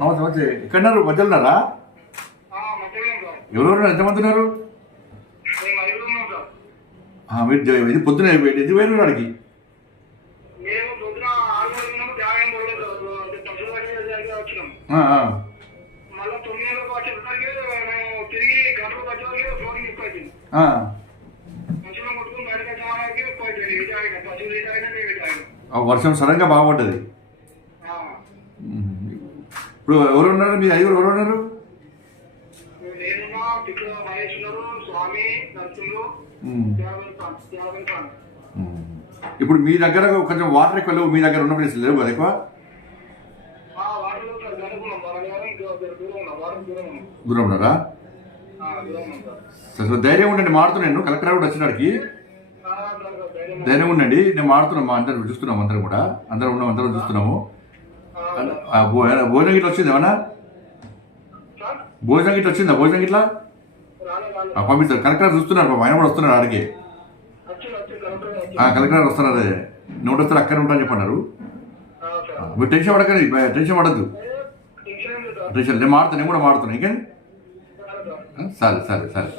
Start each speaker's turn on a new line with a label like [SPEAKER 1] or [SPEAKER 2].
[SPEAKER 1] నమస్తే నమస్తే. ఎక్కడున్నారు మధ్యలో ఉన్నారా
[SPEAKER 2] మధ్యలో సార్.
[SPEAKER 1] ఎవరెవరు ఎంతమంది ఉన్నారు మీరు ఇది పొద్దున ఇది వేరు వాడికి? వర్షం సడన్గా బాగుపడ్డది. ఇప్పుడు ఎవరు ఉన్నారు? మీ ఐదుగురు ఎవరు ఉన్నారు. ఇప్పుడు మీ దగ్గర కొంచెం వాటర్ ఎక్కువ లేవు మీ దగ్గర ఉన్న ప్లేస్ లేవు కదా ఎక్కువ?
[SPEAKER 2] దూరం
[SPEAKER 1] ఉన్నారా? ధైర్యం ఉండండి మారుతున్నాను. నేను కలెక్టర్ కూడా వచ్చినాడికి
[SPEAKER 2] ధైర్యం
[SPEAKER 1] ఉండండి. నేను మారుతున్నాం మా అందరం చూస్తున్నాం అందరం కూడా. అందరం ఉన్నాం అందరం చూస్తున్నాము. భోజనం గిట్ల వచ్చింది ఏమన్నా? భోజనం గిట్ల వచ్చిందా? భోజనం గిట్ల? పంపిస్తారు కలెక్టర్ చూస్తున్నారు పాపం, ఆయన కూడా వస్తున్నారు ఆడికి. కలెక్టర్ వస్తున్నారు అదే. నూట వస్తారు అక్కడ ఉంటా చెప్పన్నారు. మీరు టెన్షన్ పడకండి. టెన్షన్ పడద్దు. టెన్షన్ నేను మాడుతాను నేను కూడా మారుతాను ఇంకే సరే సరే సరే.